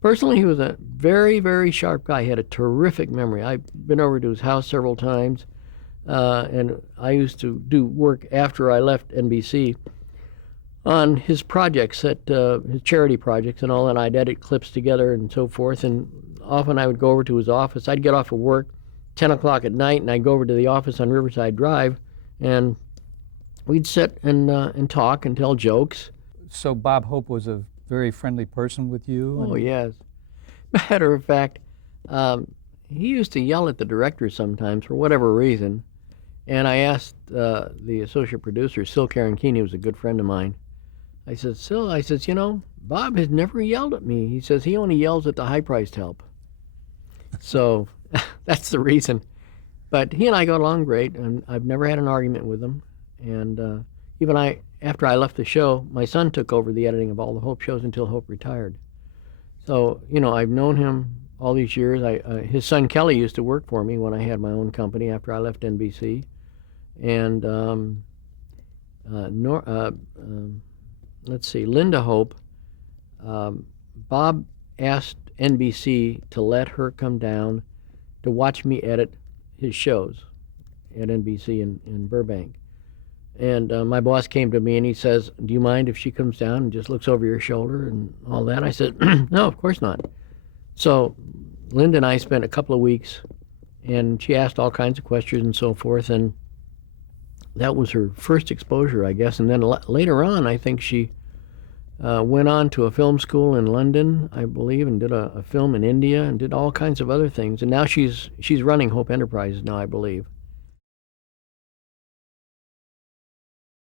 Personally, he was a very, very sharp guy. He had a terrific memory. I've been over to his house several times, and I used to do work after I left NBC on his projects, his charity projects and all, and I'd edit clips together and so forth. And often I would go over to his office. I'd get off of work 10 o'clock at night, and I'd go over to the office on Riverside Drive, and we'd sit and talk and tell jokes. So Bob Hope was a very friendly person with you? Oh, yes. Matter of fact, he used to yell at the director sometimes for whatever reason. And I asked the associate producer, Sil Karankini, who was a good friend of mine. I said, Sil, I says, Bob has never yelled at me. He says he only yells at the high-priced help. So that's the reason. But he and I got along great, and I've never had an argument with him. And after I left the show, my son took over the editing of all the Hope shows until Hope retired. So, I've known him all these years. His son Kelly used to work for me when I had my own company after I left NBC. And let's see, Linda Hope, Bob asked NBC to let her come down to watch me edit his shows at NBC in Burbank. And my boss came to me and he says, do you mind if she comes down and just looks over your shoulder and all that? I said, no, of course not. So Linda and I spent a couple of weeks, and she asked all kinds of questions and so forth, and that was her first exposure, I guess. And then later on, I think she went on to a film school in London, I believe, and did a film in India and did all kinds of other things. And now she's running Hope Enterprises now, I believe.